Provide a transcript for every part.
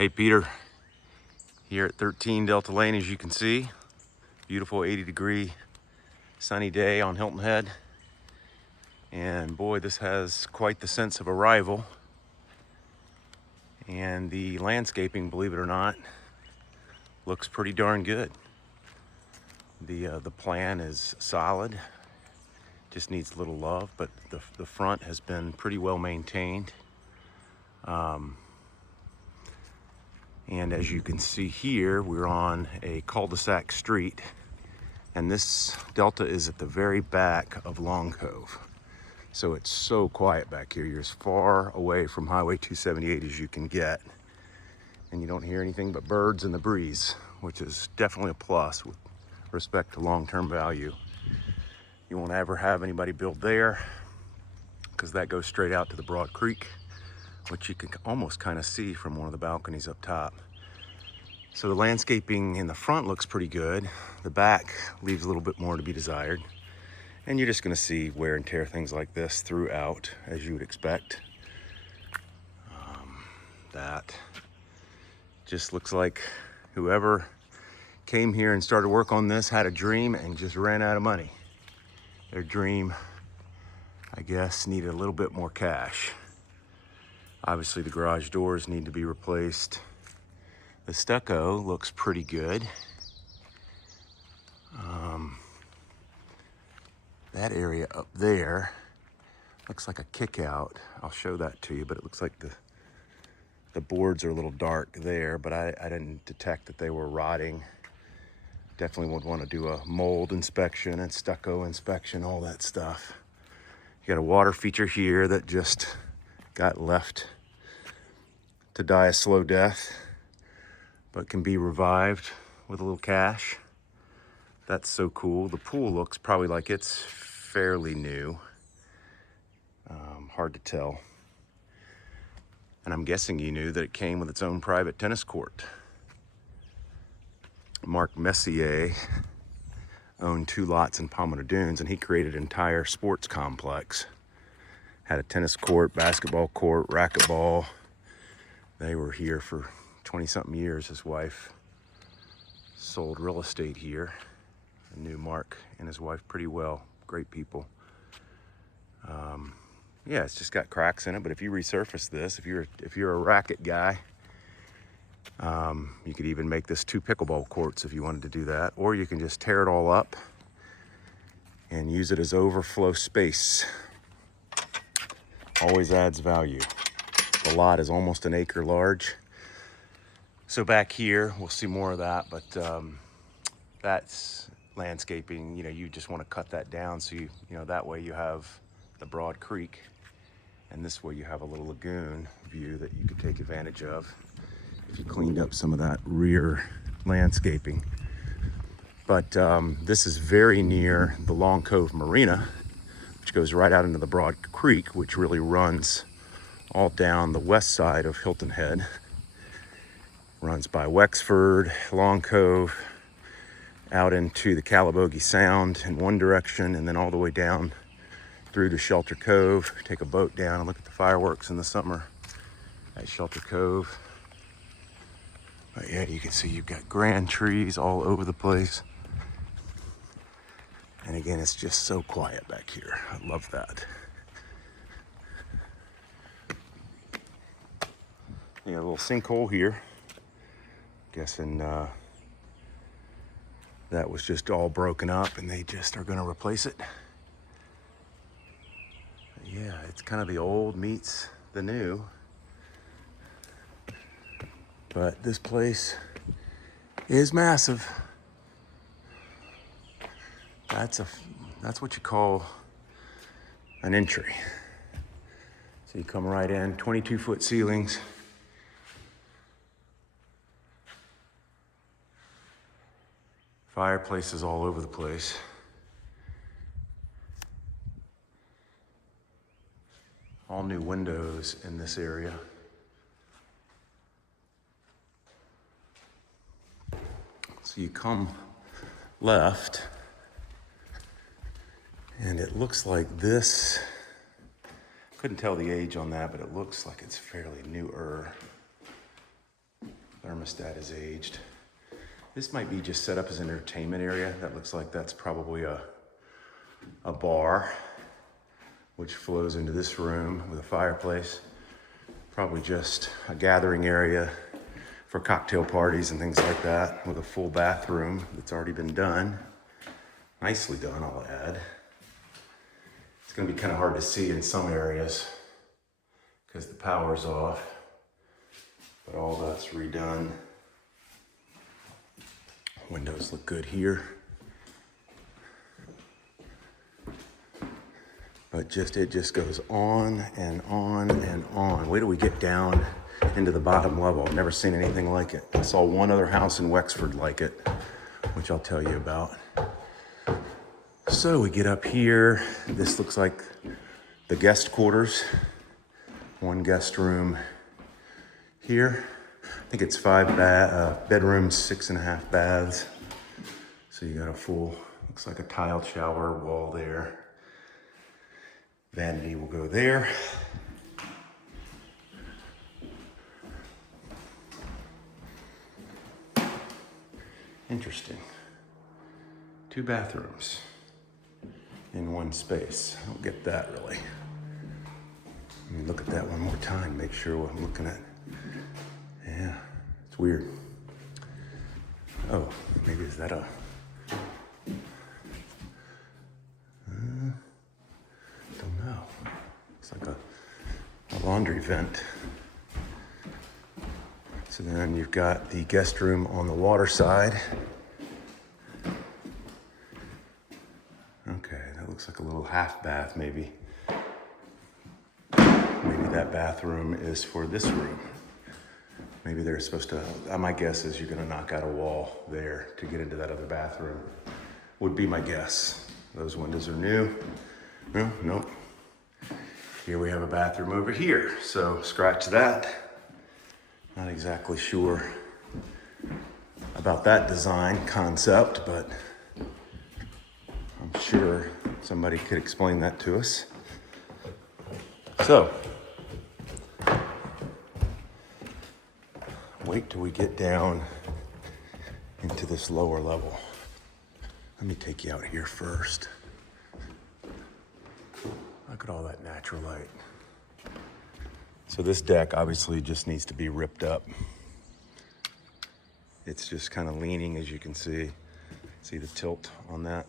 Hey Peter, here at 13 Delta Lane, as you can see, beautiful 80-degree sunny day on Hilton Head. And boy, this has quite the sense of arrival. And the landscaping, believe it or not, looks pretty darn good. The plan is solid, just needs a little love, but the front has been pretty well maintained. And as you can see here, we're on a cul-de-sac street, and this Delta is at the very back of Long Cove. So it's so quiet back here. You're as far away from Highway 278 as you can get, and you don't hear anything but birds and the breeze, which is definitely a plus with respect to long-term value. You won't ever have anybody build there because that goes straight out to the Broad Creek, which you can almost kind of see from one of the balconies up top. So the landscaping in the front looks pretty good. The back leaves a little bit more to be desired. And you're just gonna see wear and tear things like this throughout, as you would expect. That just looks like whoever came here and started work on this had a dream and just ran out of money. Their dream, I guess, needed a little bit more cash. Obviously the garage doors need to be replaced. The stucco looks pretty good. That area up there looks like a kick out. I'll show that to you, but it looks like the boards are a little dark there, but I didn't detect that they were rotting. Definitely would want to do a mold inspection and stucco inspection, all that stuff. You got a water feature here that just got left to die a slow death, but can be revived with a little cash. That's so cool. The pool looks probably like it's fairly new. Hard to tell. And I'm guessing you knew that it came with its own private tennis court. Mark Messier owned 2 lots in Palmetto Dunes, and he created an entire sports complex. Had a tennis court, basketball court, racquetball. They were here for 20-something years. His wife sold real estate here. I knew Mark and his wife pretty well. Great people. Yeah, it's just got cracks in it, but if you resurface this, if you're a racket guy, you could even make this 2 pickleball courts if you wanted to do that, or you can just tear it all up and use it as overflow space. Always adds value. The lot is almost an acre large. So back here, we'll see more of that, but that's landscaping. You know, you just want to cut that down so you know, that way you have the Broad Creek, and this way you have a little lagoon view that you could take advantage of if you cleaned up some of that rear landscaping. But this is very near the Long Cove Marina, which goes right out into the Broad Creek, which really runs all down the west side of Hilton Head. Runs by Wexford, Long Cove, out into the Calabogie Sound in one direction, and then all the way down through to Shelter Cove. Take a boat down and look at the fireworks in the summer at Shelter Cove. But yeah, you can see you've got grand trees all over the place. And again, it's just so quiet back here. I love that. Yeah, a little sinkhole here. Guessing that was just all broken up and they just are gonna replace it. Yeah, it's kind of the old meets the new. But this place is massive. That's what you call an entry. So you come right in, 22-foot ceilings. Fireplaces all over the place. All new windows in this area. So you come left, and it looks like this. Couldn't tell the age on that, but it looks like it's fairly newer. thermostat is aged. This might be just set up as an entertainment area. That looks like that's probably a bar, which flows into this room with a fireplace. Probably just a gathering area for cocktail parties and things like that, with a full bathroom that's already been done. Nicely done, I'll add. It's gonna be kind of hard to see in some areas because the power's off, but all that's redone. Windows look good here. But it just goes on and on and on. Wait till we get down into the bottom level. I've never seen anything like it. I saw one other house in Wexford like it, which I'll tell you about. So we get up here. This looks like the guest quarters. One guest room here. I think it's 5 bedrooms, 6.5 baths. So you got a full, looks like a tiled shower wall there. Vanity will go there. Interesting. 2 bathrooms in one space. I don't get that really. Let me look at that one more time, make sure what I'm looking at. Yeah, it's weird. Oh, maybe is that a... don't know. It's like a laundry vent. So then you've got the guest room on the water side. Okay, that looks like a little half bath maybe. Maybe that bathroom is for this room. Maybe they're supposed to, my guess is you're gonna knock out a wall there to get into that other bathroom. Would be my guess. Those windows are new. No, nope. Here we have a bathroom over here. So scratch that. Not exactly sure about that design concept, but I'm sure somebody could explain that to us. So, wait till we get down into this lower level. Let me take you out here first. Look at all that natural light. So this deck obviously just needs to be ripped up. It's just kind of leaning, as you can see. See the tilt on that?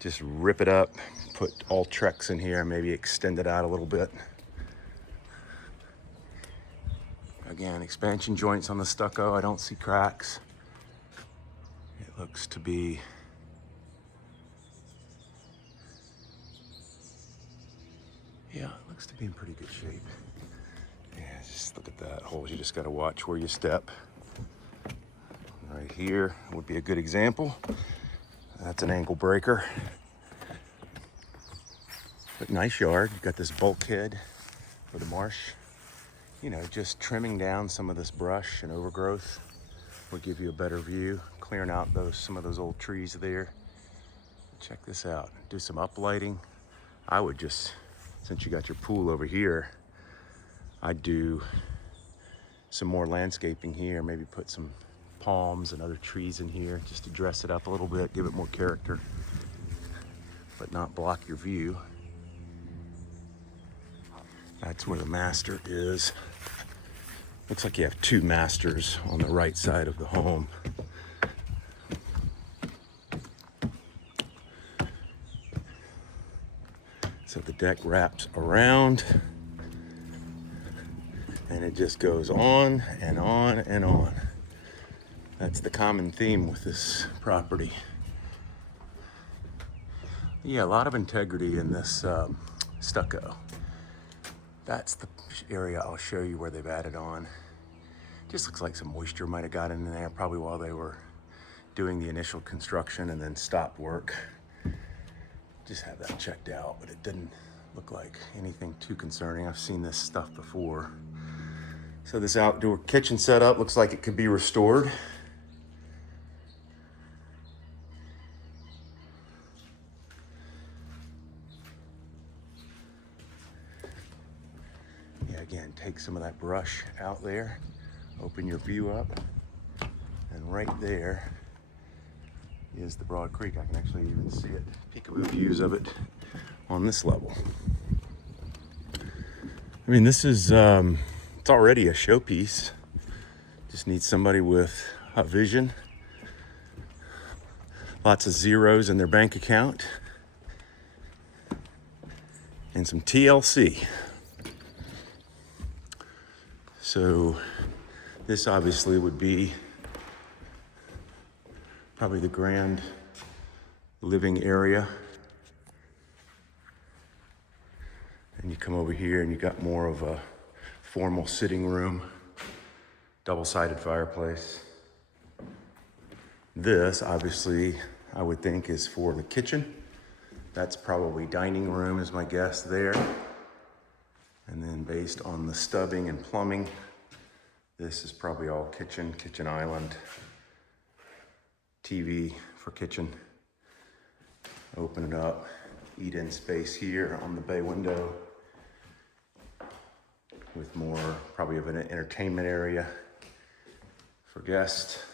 Just rip it up, put all Trex in here, maybe extend it out a little bit. Again, expansion joints on the stucco. I don't see cracks. It looks to be in pretty good shape. Yeah, just look at that holes. You just got to watch where you step. Right here would be a good example. That's an ankle breaker. But nice yard. You've got this bulkhead for the marsh. You know, just trimming down some of this brush and overgrowth will give you a better view. Clearing out some of those old trees there. Check this out. Do some uplighting. I would just, since you got your pool over here, I'd do some more landscaping here. Maybe put some palms and other trees in here just to dress it up a little bit, give it more character, but not block your view. That's where the master is. Looks like you have 2 masters on the right side of the home. So the deck wraps around and it just goes on and on and on. That's the common theme with this property. Yeah, a lot of integrity in this stucco. That's the area I'll show you where they've added on. Just looks like some moisture might have gotten in there probably while they were doing the initial construction and then stopped work. Just have that checked out, but it didn't look like anything too concerning. I've seen this stuff before. So this outdoor kitchen setup looks like it could be restored. Yeah, again, take some of that brush out there. Open your view up, and right there is the Broad Creek. I can actually even see it, peekaboo views of it on this level. I mean, this is, it's already a showpiece. Just needs somebody with a vision, lots of zeros in their bank account, and some TLC. So this obviously would be probably the grand living area. And you come over here and you got more of a formal sitting room, double-sided fireplace. This, obviously, I would think is for the kitchen. That's probably dining room is my guess there. And then based on the stubbing and plumbing, this is probably all kitchen, kitchen island, TV for kitchen. Open it up, eat-in space here on the bay window with more probably of an entertainment area for guests.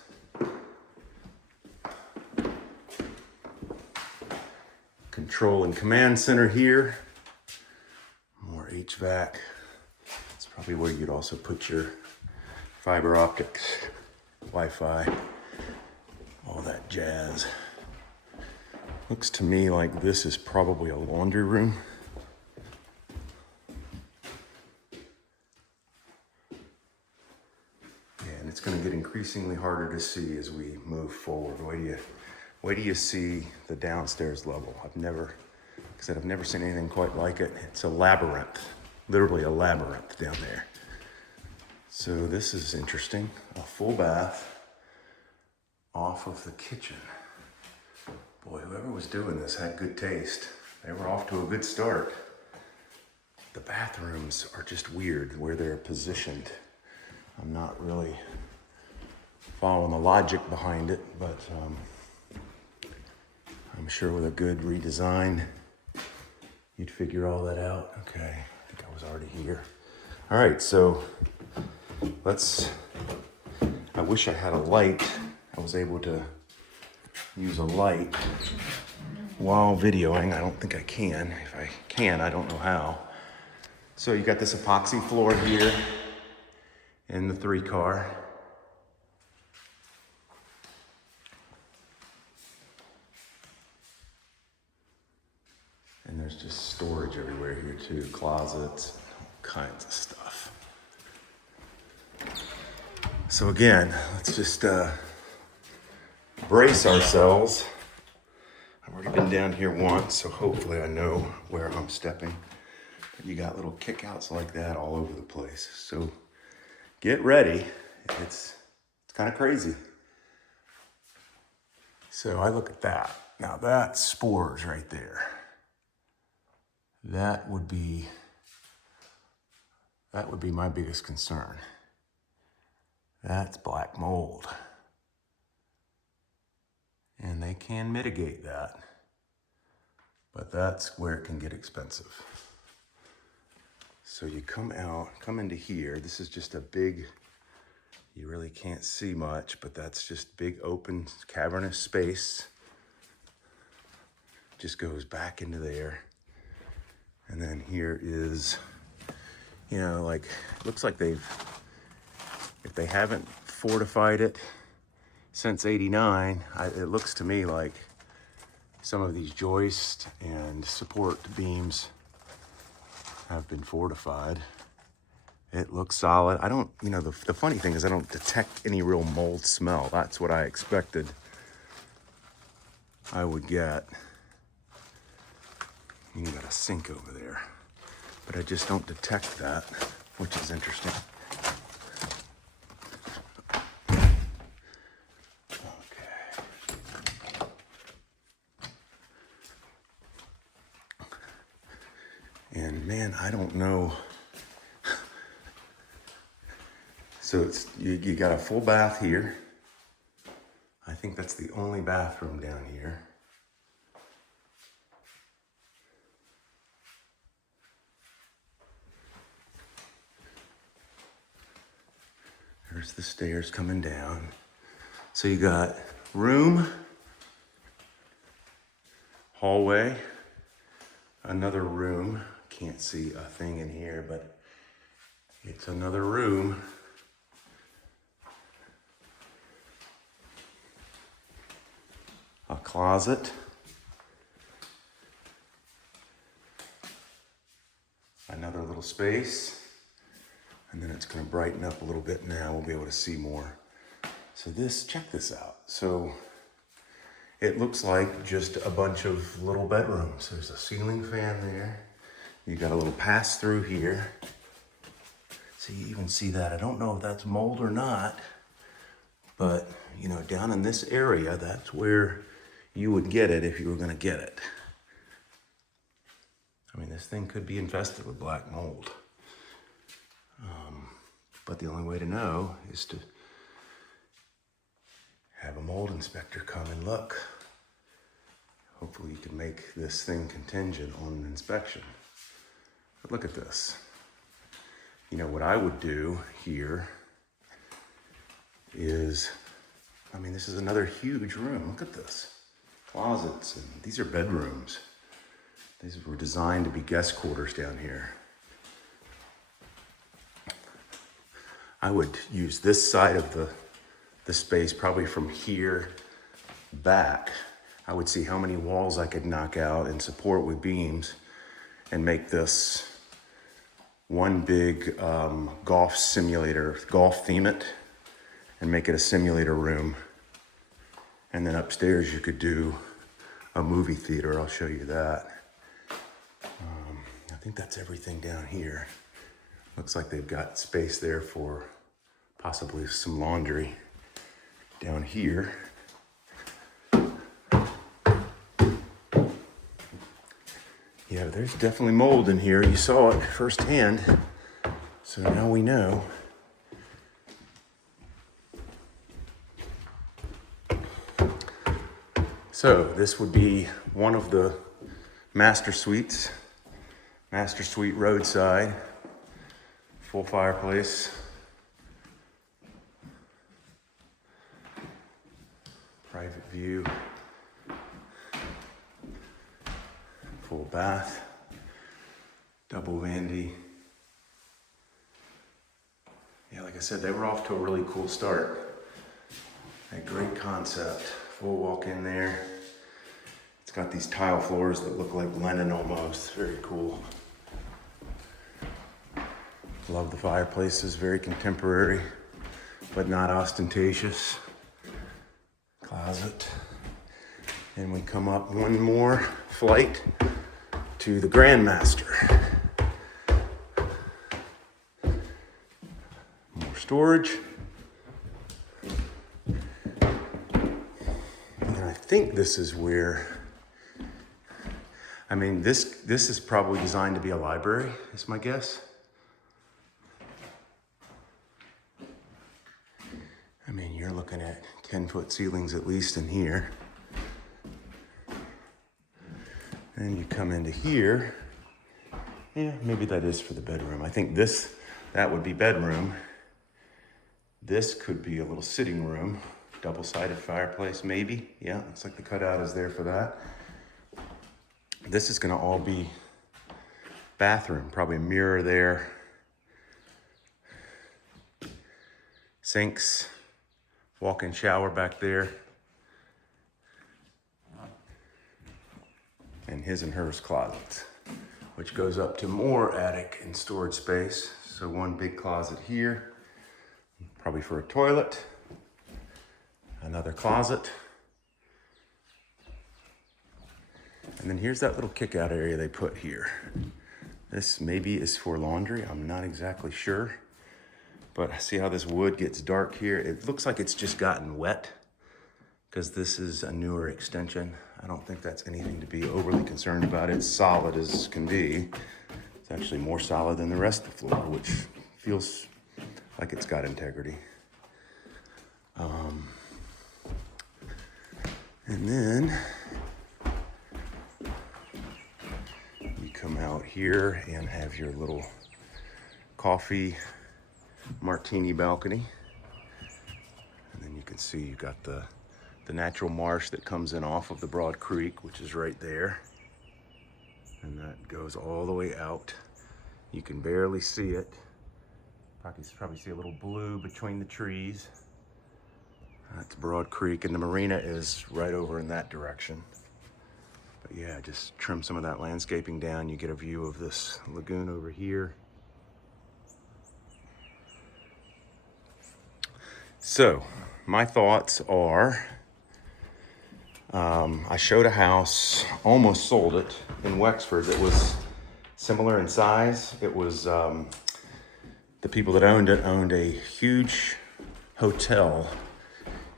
Control and command center here. More HVAC. It's probably where you'd also put your fiber optics, Wi-Fi, all that jazz. Looks to me like this is probably a laundry room. And it's going to get increasingly harder to see as we move forward. Wait till you see the downstairs level. I've never seen anything quite like it. It's a labyrinth, literally a labyrinth down there. So this is interesting. A full bath off of the kitchen. Boy, whoever was doing this had good taste. They were off to a good start. The bathrooms are just weird where they're positioned. I'm not really following the logic behind it, but I'm sure with a good redesign, you'd figure all that out. Okay, I think I was already here. All right, so I wish I had a light. I was able to use a light while videoing. I don't think I can. If I can, I don't know how. So you got this epoxy floor here in the 3-car. And there's just storage everywhere here too, closets, all kinds of stuff. So again, let's just brace ourselves. I've already been down here once, so hopefully I know where I'm stepping. But you got little kickouts like that all over the place. So get ready. It's kind of crazy. So I look at that. Now that's spores right there. That would be my biggest concern. That's black mold. And they can mitigate that, but that's where it can get expensive. So you come into here. This is just a big, you really can't see much, but that's just big open cavernous space. Just goes back into there. And then here is, like, looks like if they haven't fortified it since '89, it looks to me like some of these joists and support beams have been fortified. It looks solid. I don't, the funny thing is I don't detect any real mold smell. That's what I expected I would get. You got a sink over there, but I just don't detect that, which is interesting. Okay. And man, I don't know. So it's you got a full bath here. I think that's the only bathroom down here. There's the stairs coming down. So you got room, hallway, another room. Can't see a thing in here, but it's another room. A closet. Another little space. And then it's gonna brighten up a little bit now. We'll be able to see more. So check this out. So it looks like just a bunch of little bedrooms. There's a ceiling fan there. You got a little pass through here. So you even see that. I don't know if that's mold or not, but you know, down in this area, that's where you would get it if you were gonna get it. I mean, this thing could be infested with black mold. But the only way to know is to have a mold inspector come and look. Hopefully you can make this thing contingent on an inspection. But look at this. You know, what I would do here is, I mean, this is another huge room. Look at this. Closets, and these are bedrooms. These were designed to be guest quarters down here. I would use this side of the space, probably from here back. I would see how many walls I could knock out and support with beams and make this one big golf simulator, golf theme it, and make it a simulator room. And then upstairs you could do a movie theater. I'll show you that. I think that's everything down here. Looks like they've got space there for possibly some laundry down here. Yeah, there's definitely mold in here. You saw it firsthand. So now we know. So this would be one of the master suites. Master suite roadside. Full fireplace. Private view. Full bath. Double vanity. Yeah, like I said, they were off to a really cool start. A great concept. Full walk in there. It's got these tile floors that look like linen almost. Very cool. Love the fireplaces, very contemporary, but not ostentatious. Closet. And we come up one more flight to the Grandmaster. More storage. And I think this is where, I mean, this is probably designed to be a library, is my guess. I mean, you're looking at 10-foot ceilings at least in here. And you come into here. Yeah, maybe that is for the bedroom. I think that would be bedroom. This could be a little sitting room. Double-sided fireplace, maybe. Yeah, looks like the cutout is there for that. This is gonna all be bathroom. Probably a mirror there. Sinks. Walk-in shower back there. And his and hers closet, which goes up to more attic and storage space. So one big closet here, probably for a toilet. Another closet. And then here's that little kick-out area they put here. This maybe is for laundry, I'm not exactly sure. But see how this wood gets dark here? It looks like it's just gotten wet because this is a newer extension. I don't think that's anything to be overly concerned about. It's solid as can be. It's actually more solid than the rest of the floor, which feels like it's got integrity. And then you come out here and have your little coffee martini balcony. can see you got the natural marsh that comes in off of the Broad Creek, which is right there. And that goes all the way out. You can barely see it. Probably see a little blue between the trees. That's Broad Creek, and the marina is right over in that direction. But yeah, just trim some of that landscaping down. You get a view of this lagoon over here. So, my thoughts are, I showed a house, almost sold it, in Wexford that was similar in size. It was, the people that owned it owned a huge hotel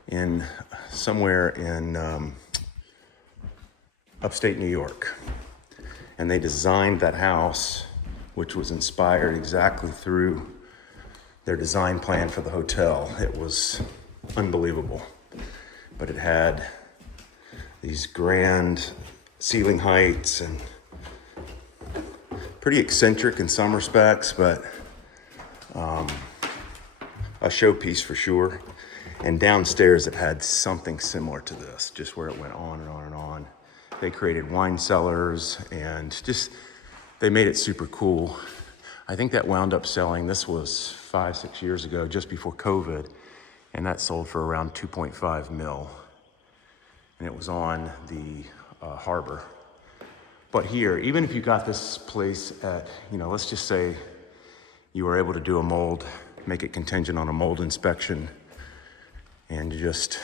in somewhere in upstate New York. And they designed that house, which was inspired exactly through their design plan for the hotel. It was unbelievable. But it had these grand ceiling heights and pretty eccentric in some respects, but a showpiece for sure. And downstairs it had something similar to this, just where it went on and on and on. They created wine cellars and just, they made it super cool. I think that wound up selling, this was 5-6 years ago, just before COVID, and that sold for around 2.5 mil. And it was on the harbor. But here, even if you got this place at, let's just say you were able to do a mold, make it contingent on a mold inspection, and just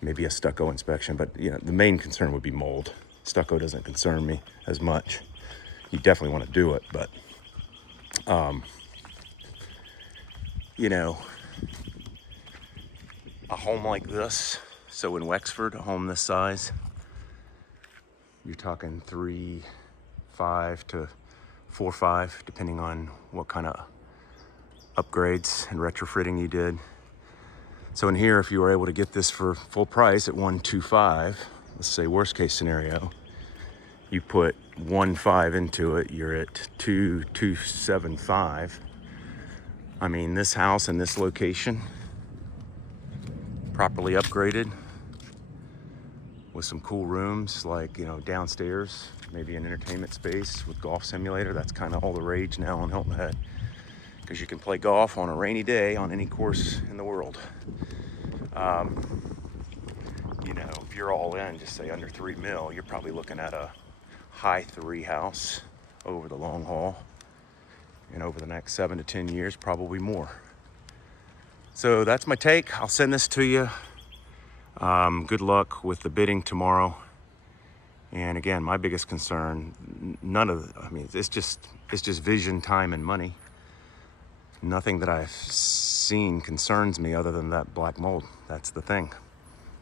maybe a stucco inspection, but the main concern would be mold. Stucco doesn't concern me as much. You definitely want to do it, but a home like this, so in Wexford, a home this size, you're talking 3.5 to 4.5, depending on what kind of upgrades and retrofitting you did. So in here, if you were able to get this for full price at 1.25, let's say worst case scenario, you put 1.5 into it, you're at 2.275. I mean, this house in this location, properly upgraded with some cool rooms, like downstairs, maybe an entertainment space with golf simulator. That's kind of all the rage now on Hilton Head, because you can play golf on a rainy day on any course in the world. If you're all in, just say under 3 mil, you're probably looking at a high 3 house over the long haul, and over the next 7 to 10 years, probably more. So that's my take. I'll send this to you. Good luck with the bidding tomorrow. And again, my biggest concern, it's just vision, time, and money. Nothing that I've seen concerns me other than that black mold. That's the thing.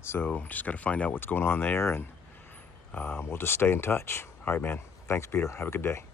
So just got to find out what's going on there, and we'll just stay in touch. All right, man. Thanks, Peter. Have a good day.